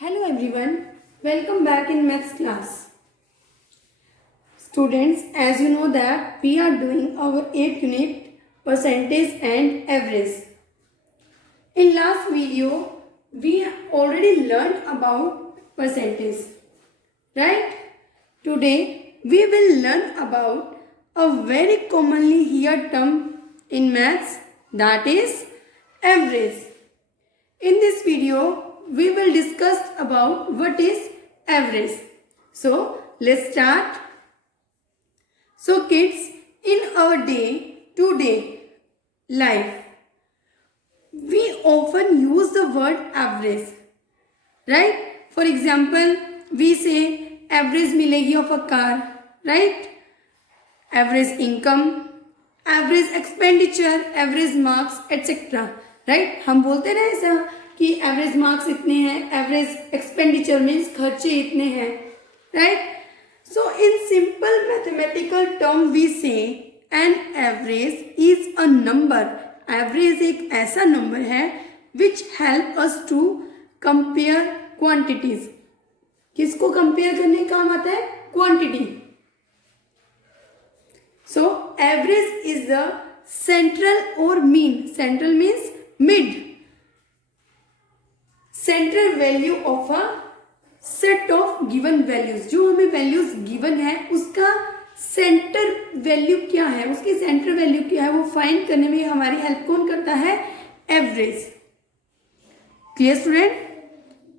Hello everyone, welcome back in maths class. Students, as you know that we are doing our 8th unit percentage and average. In last video, we already learned about percentage, right? Today, we will learn about a very commonly heard term in maths, that is average. In this video, we will discuss about what is average. So, let's start. So, kids, in our day-to-day life, we often use the word average, right? For example, we say average मिलेगी of a car, right? Average income, average expenditure, average marks, etc. Right हम बोलते ना ऐसा कि average marks इतने हैं, average expenditure means खर्चे इतने हैं, right? So in simple mathematical term we say an average is a number. Average एक ऐसा नंबर है which help us to compare quantities. किसको कंपेयर करने का काम आता है? Quantity. So average is the central or mean. Central means mid. Central value of a set of given values. जो हमें वैल्यूज गिवन है उसका सेंटर वैल्यू क्या है, उसकी सेंटर वैल्यू क्या है, वो फाइंड करने में हमारी हेल्प कौन करता है? Average. Clear student?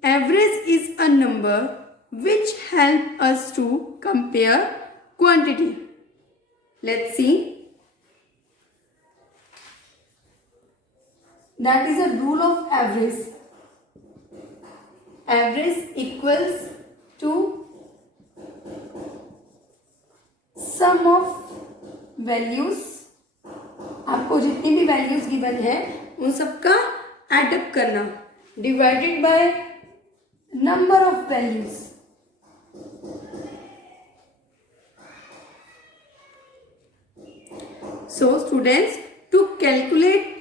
Average is a number which help us to compare quantity. Let's see. That is a rule of average. Average equals to sum of values. आपको जितनी भी वैल्यूज गिवन है उन सबका एडअप करना divided by number of values. So students, to calculate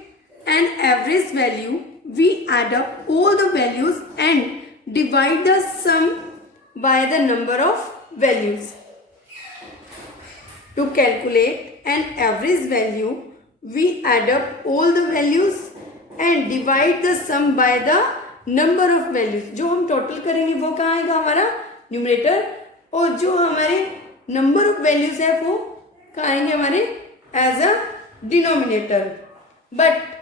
an average value, we add up all the values and divide the sum by the number of values. To calculate an average value, we add up all the values and divide the sum by the number of values. जो हम टोटल करेंगे वो कहाँ आएगा? हमारा न्यूमरेटर. और जो हमारे नंबर ऑफ वैल्यूज है वो कहाँ आएंगे? हमारे as a denominator. But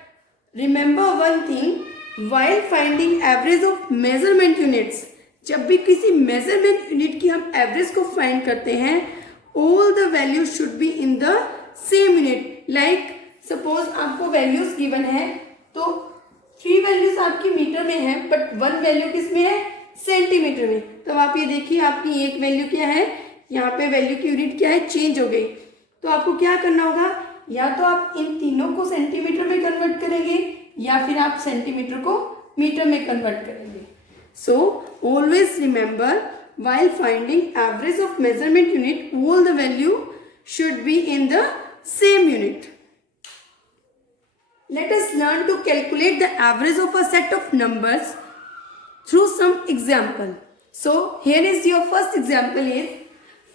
remember one thing, while finding average of measurement units, जब भी किसी measurement unit की हम average को find करते हैं, all the values should be in the same unit. Like suppose आपको values given है तो 3 values आपकी मीटर में है but 1 value किस में है? सेंटीमीटर में. तो आप ये देखिए आपकी एक वैल्यू क्या है, यहाँ पे वैल्यू की यूनिट क्या है? चेंज हो गई. तो आपको क्या करना होगा? या तो आप इन तीनों को सेंटीमीटर में कन्वर्ट करेंगे या फिर आप सेंटीमीटर को मीटर में कन्वर्ट करेंगे. So always remember, while finding average of measurement unit, all the value should be in the same unit. Let us learn to calculate the average of a set of numbers through some example. So here is your first example is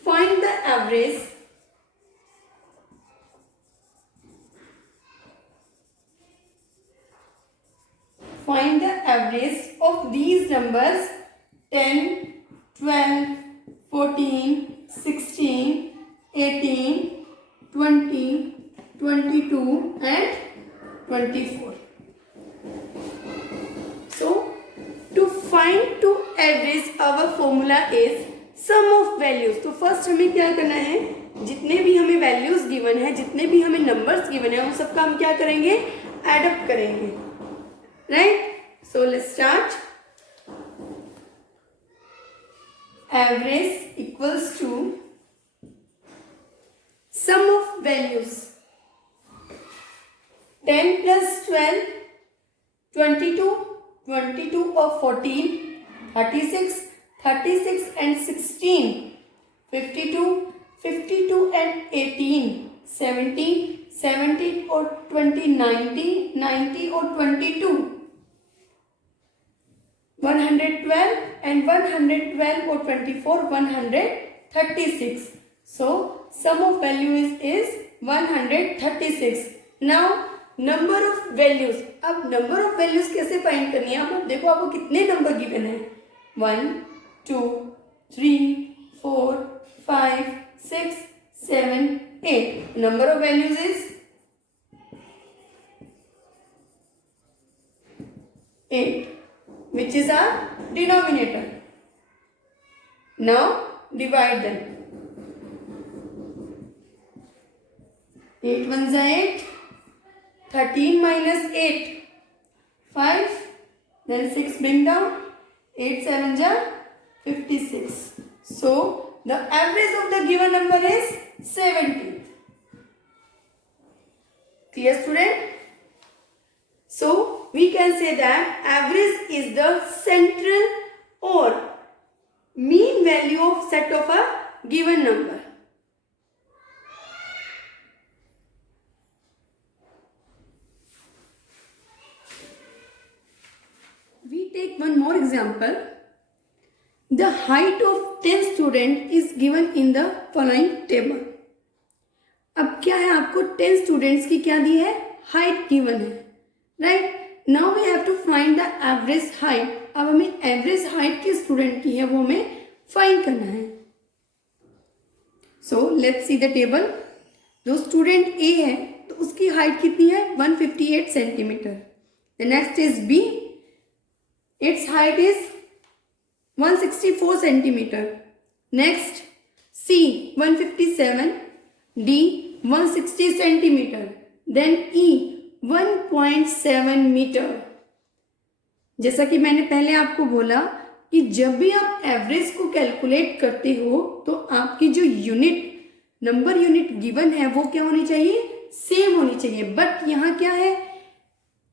find the average find the average of these numbers 10, 12, 14, 16, 18, 20, 22 and 24. So to find to average our formula is sum of values. तो first हमें क्या करना है? जितने भी हमें values given है, जितने भी हमें numbers given है, उन सबका हम क्या करेंगे? Add up करेंगे. Right? So let's start. Average equals to sum of values. 10 plus 12, 22, 22 or 14, 36, 36 and 16, 52, 52 and 18, 70, 70 or 20, 90, 90 or 22. 112 and 112 or 24 136. So sum of values is 136. Now number of values. अब नंबर ऑफ वैल्यूज कैसे फाइंड करनी है? अब देखो आपको कितने नंबर गिवन है. 1 2 3 4 5 6 7 8. Number of values is 8, which is our denominator. Now divide them. 8 ones are 8. 13 minus 8, 5. Then 6 bring down. 8 sevens are 56. So the average of the given number is 70. Clear, student? So we can say that average is the central or mean value of set of a given number. We take one more example. The height of 10 students is given in the following table. अब क्या है, आपको 10 स्टूडेंट्स की क्या दी है? Height given है, right? Now we have to find the average height. अब हमें एवरेज हाइट किस स्टूडेंट की है वो हमें फाइंड करना है. So let's see the table. जो स्टूडेंट ए है तो उसकी हाइट कितनी है? 158 centimetre. The next is B. Its height is 164 centimeter. Next, C 157, D 160 centimeter. Then E 1.7 meter. जैसा कि मैंने पहले आपको बोला कि जब भी आप एवरेज को कैलकुलेट करते हो तो आपकी जो नंबर यूनिट गिवन है वो क्या होनी चाहिए? सेम होनी चाहिए. बट यहाँ क्या है?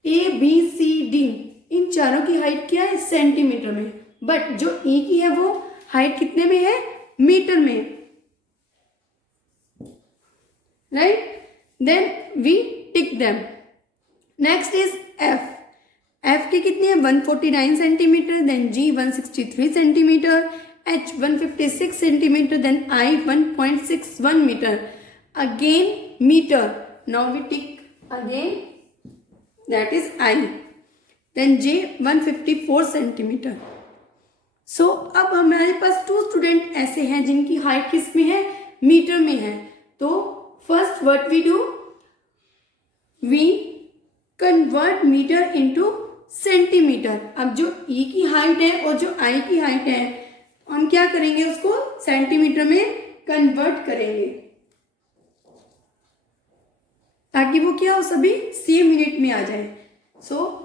A B C D इन चारों की हाइट क्या है? सेंटीमीटर में. बट जो ई की है वो हाइट कितने में है? मीटर में, right? Then we tick them. Next is F. F की कितनी है? 149 centimetre. Then G 163 centimetre. H 156 centimetre. Then I 1.61 metre. Again metre. Now we tick again, that is I. Then J 154 centimetre. So अब हमारे पास 2 स्टूडेंट ऐसे हैं जिनकी हाइट किस में है? मीटर में है. तो first what we do, we convert metre into centimetre. अब जो ई की हाइट है और जो आई की हाइट है हम क्या करेंगे? उसको सेंटीमीटर में कन्वर्ट करेंगे ताकि वो क्या हो, सभी सेम यूनिट में आ जाए. सो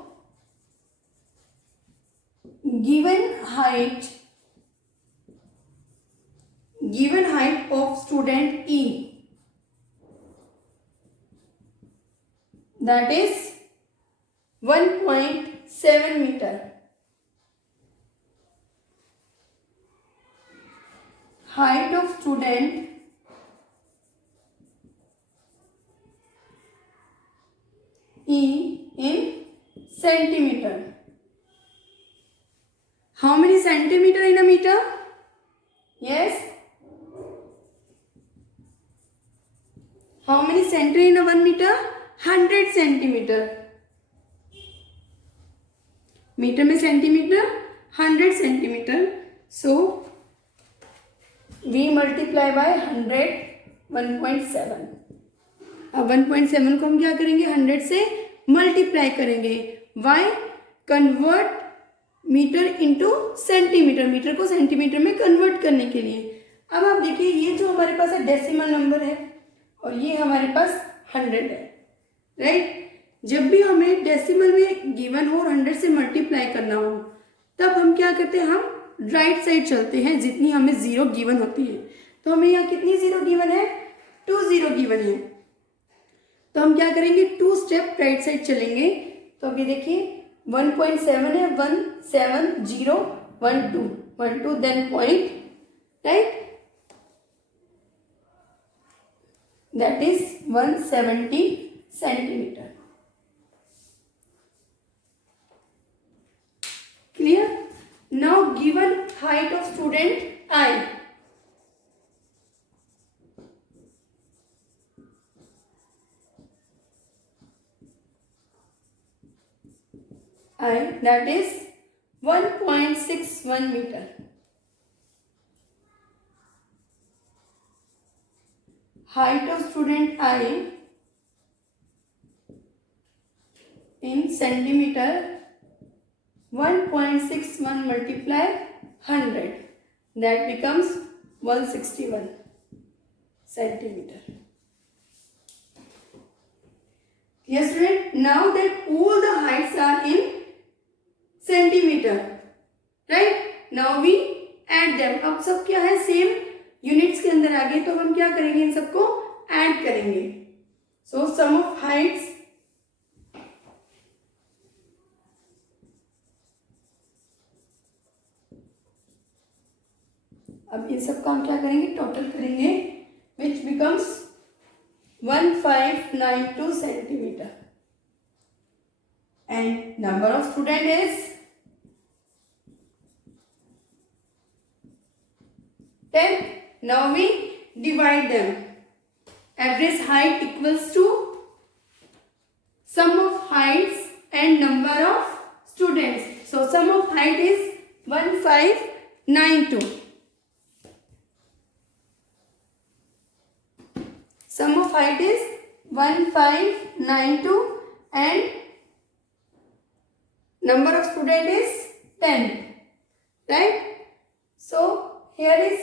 given height of student E, that is 1.7 meter. Height of student E in centimeter. How many centimeter in a meter? Yes. How many centimeter in a 1 meter? 100 centimeter. Metre में centimetre 100 centimetre. So we multiply by 100, 1.7. अब 1.7 को हम क्या करेंगे? 100 से multiply करेंगे. Why? Convert metre into centimetre. Metre को centimetre में कन्वर्ट करने के लिए. अब आप देखिए ये जो हमारे पास है डेसिमल नंबर है और ये हमारे पास 100 है, राइट? जब भी हमें डेसिमल में गिवन हो और 100 से मल्टीप्लाई करना हो तब हम क्या करते हैं? हम राइट साइड चलते हैं जितनी हमें जीरो गिवन होती है. तो हमें यहाँ कितनी जीरो गिवन है? 2 जीरो गिवन है. तो हम क्या करेंगे? 2 स्टेप राइट साइड चलेंगे. तो अभी देखिए 1.7 है, 1 7 0 1 2 1 2 then point, right? That is 170 centimetre. Clear? height of student I. That is 1.61 meter. Height of student I in centimeter, 1.61 multiply 100, that becomes 161 centimeter. Yes student, now that all the heights are in centimeter, right? Now we add them. अब सब क्या है, same units के अंदर आ गए, तो हम क्या करेंगे, इन सबको ऐड करेंगे. सो सम ऑफ हाइट्स अब इन सब का हम क्या करेंगे, टोटल करेंगे, which becomes 1592 centimeter. And number of student is 10. Now we divide them. Average height equals to sum of heights and number of students. So sum of height is 1592. Sum of height is 1592 and number of student is 10. Right? So here is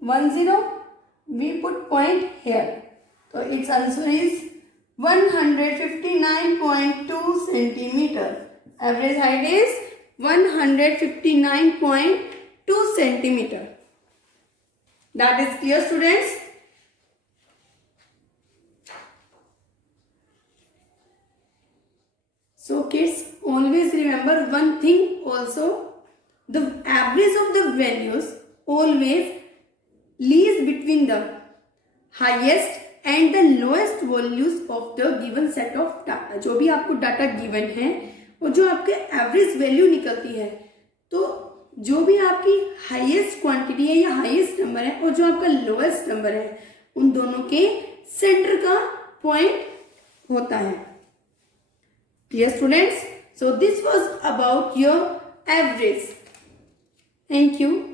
10. We put point here. So its answer is 159.2 centimeter. Average height is 159.2 centimeter. That is clear, students? So kids, always remember one thing also, the average of the values always lies between the highest and the lowest values of the given set of data. जो भी आपको data given है और जो आपके average value निकलती है, तो जो भी आपकी हाईएस्ट क्वांटिटी है या हाईएस्ट नंबर है और जो आपका लोएस्ट नंबर है, उन दोनों के सेंटर का पॉइंट होता है. Dear students, so this was about your average. Thank you.